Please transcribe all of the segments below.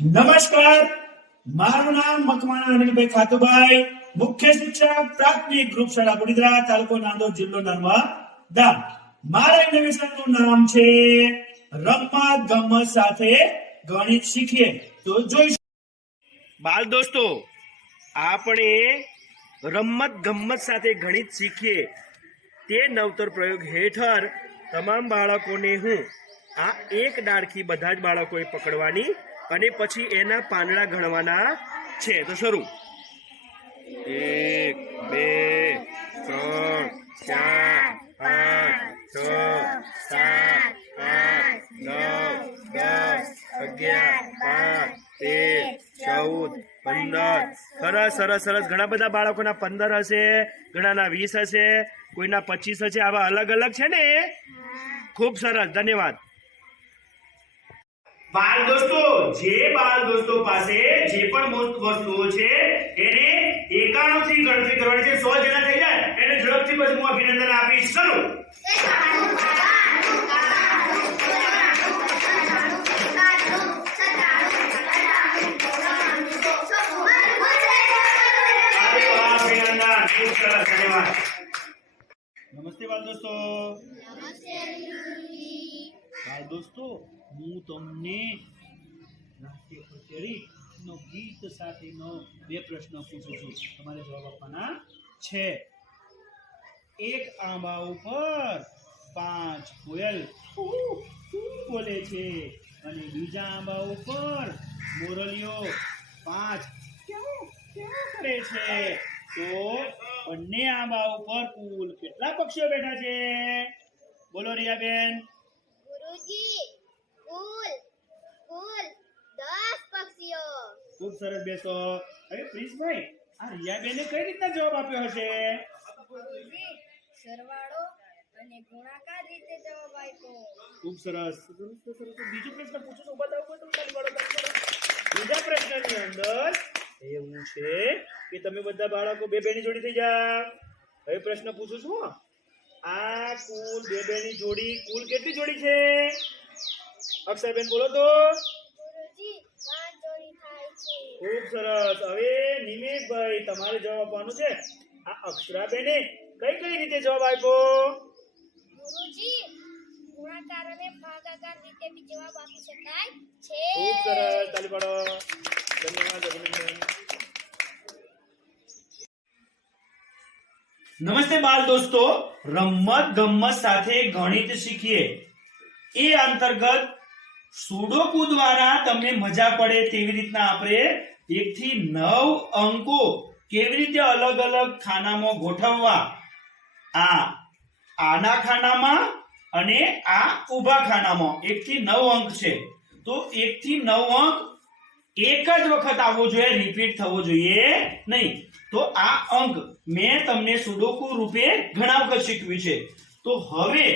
નમસ્કાર, મારું નામ મકવાણા અનિલભાઈ ખાતુભાઈ, મુખ્ય શિક્ષક પ્રાથમિક ગ્રુપ શાળા બુડીદરા, તાલુકો નાંદોદ, જિલ્લો નર્મદા. મારા ઇનોવેશનનું નામ છે રમત ગમત સાથે ગણિત શીખીએ. તો જોઈશું બાલ દોસ્તો, આપણે રમત ગમત સાથે ગણિત શીખીએ તે નવતર પ્રયોગ હેઠળ તમામ બાળકોને હું આ એક ડાળખી બધા જ બાળકોએ પકડવાની અને પછી એના પાંદડા ગણવાના છે. તો શરૂ. 1 2 3 4 5 6 7 8 9 10 11 12 13 14 15. સરસ સરસ. ઘણા બધા બાળકોના 15 હશે, ઘણાના 20 હશે, કોઈના 25 હશે. આવા અલગ અલગ છે ને. ખૂબ સરસ, ધન્યવાદ. બાળ દોસ્તો પાસે જે પણ વસ્તુઓ છે એને 91 થી ગણતરી કરવાની છે. 100 જણા થઈ જાય એને ઝડપથી પછી હું અભિનંદન આપીશ. શરૂ. નમસ્તે બાળ દોસ્તો. બાળ દોસ્તો, હું તમને રાષ્ટ્રીય કચેરીનો ગીત સાથેનો 2 પ્રશ્ન પૂછું છું. તમારે જવાબ આપવાના છે. એક આંબા ઉપર 5 કોયલ બોલે છે અને બીજા આંબા ઉપર મોરલીઓ 5 કરે છે. તો બંને આંબા ઉપર કુલ કેટલા પક્ષીઓ બેઠા છે? બોલો રિયાબેન. ગુરુજી, કુલ 10 પક્ષીઓ. ખૂબ સરસ. બેસો. હવે પ્રિન્સભાઈ, આ રિયાબેને કઈ રીતના જવાબ આપ્યો હશે? ગુરુજી, સરવાળો અને ગુણાકાર રીતે જવાબ આપ્યો. ખૂબ સરસ. બીજો પ્રશ્ન પૂછું છું, બતાવો તો બીજા પ્રશ્નની અંદર એવું છે કે તમે બધા બાળકો 2 2ની જોડી થઈ જાવ. હવે પ્રશ્ન પૂછું છું. આ કુલ 2 2ની જોડી કુલ કેટલી જોડી છે? અક્ષરબેન બોલો તો. ગુરુજી, 5 જોડી થાય છે. ખૂબ સરસ. હવે નિમેશભાઈ, તમારે જવાબ આપવાનું છે. આ અક્ષરાબેને કઈ કઈ રીતે જવાબ આપ્યો? ગુરુજી, ગુણાકાર અને ભાગાકાર રીતે બી જવાબ આપી શકાય છે. ખૂબ સરસ. તાળી પાડો. ધન્યવાદ. અભિનંદન. નમસ્તે બાળ દોસ્તો, રમત ગમત સાથે ગણિત શીખીએ એ અંતર્ગત સુડોકુ દ્વારા તમને મજા પડે તેવી રીતના આપણે 1 થી 9 અંકો કેવી રીતે અલગ અલગ ખાનામાં ગોઠવવા, આના ખાનામાં અને આ ઊભા ખાનામાં 1 થી 9 અંક છે. તો 1 થી 9 અંક એક જ વખત આવવો જોઈએ, રિપીટ થવો જોઈએ નહીં. તો આ અંક મેં તમને સુડોકુ રૂપે ઘણા વખત શીખવ્યું છે. તો હવે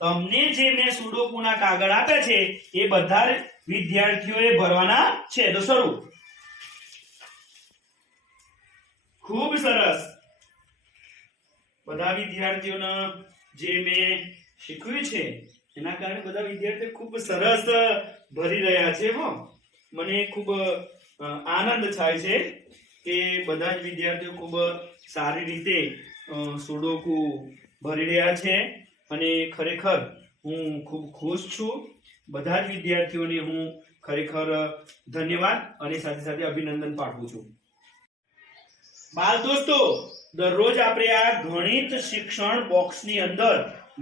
તમને જે મેં સુડોકુના કાગળ આપ્યા છે એ બધા વિદ્યાર્થીઓએ ભરવાના છે. તો શરૂ. ખૂબ સરસ. બધા વિદ્યાર્થીઓને જે મેં શીખવ્યું છે એના કારણે બધા વિદ્યાર્થીઓ ખૂબ સરસ ભરી રહ્યા છે. મને ખૂબ આનંદ થાય છે કે બધા જ વિદ્યાર્થીઓ ખૂબ સારી રીતે સુડોકુ ભરી રહ્યા છે અને ખરેખર હું ખૂબ ખુશ છું. બધા જ વિદ્યાર્થીઓને હું ખરેખર ધન્યવાદ અને સાથે સાથે અભિનંદન પાઠવું છું. બાળ દોસ્તો, દરરોજ આપણે આ ગણિત શિક્ષણ બોક્સની અંદર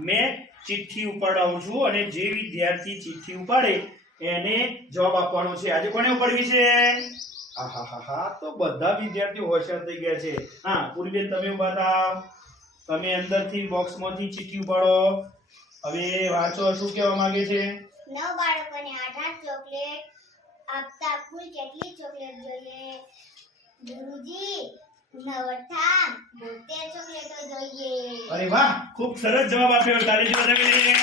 મેં ચિઠ્ઠી ઉપાડાવું છું અને જે વિદ્યાર્થી ચિઠ્ઠી ઉપાડે એને જવાબ આપવાનો છે. આજે કોને ઉપાડવી છે? આહાહા, તો બધા વિદ્યાર્થીઓ હોશિયાર થઈ ગયા છે. હા, પૂરીબેન તમે ઉભા થાવ. તમે અંદરથી બોક્સમાંથી ચિઠ્ઠી ઉપાડો. હવે વાંચો, શું કહેવા માંગે છે? 9 બાળકોને 8 ચોકલેટ આપતા કુલ કેટલી ચોકલેટ જોઈએ? ગુરુજી, 9 8 72 ચોકલેટો જોઈએ. અરે વાહ, ખૂબ સરસ જવાબ આપ્યો. તાળી બજાવીએ.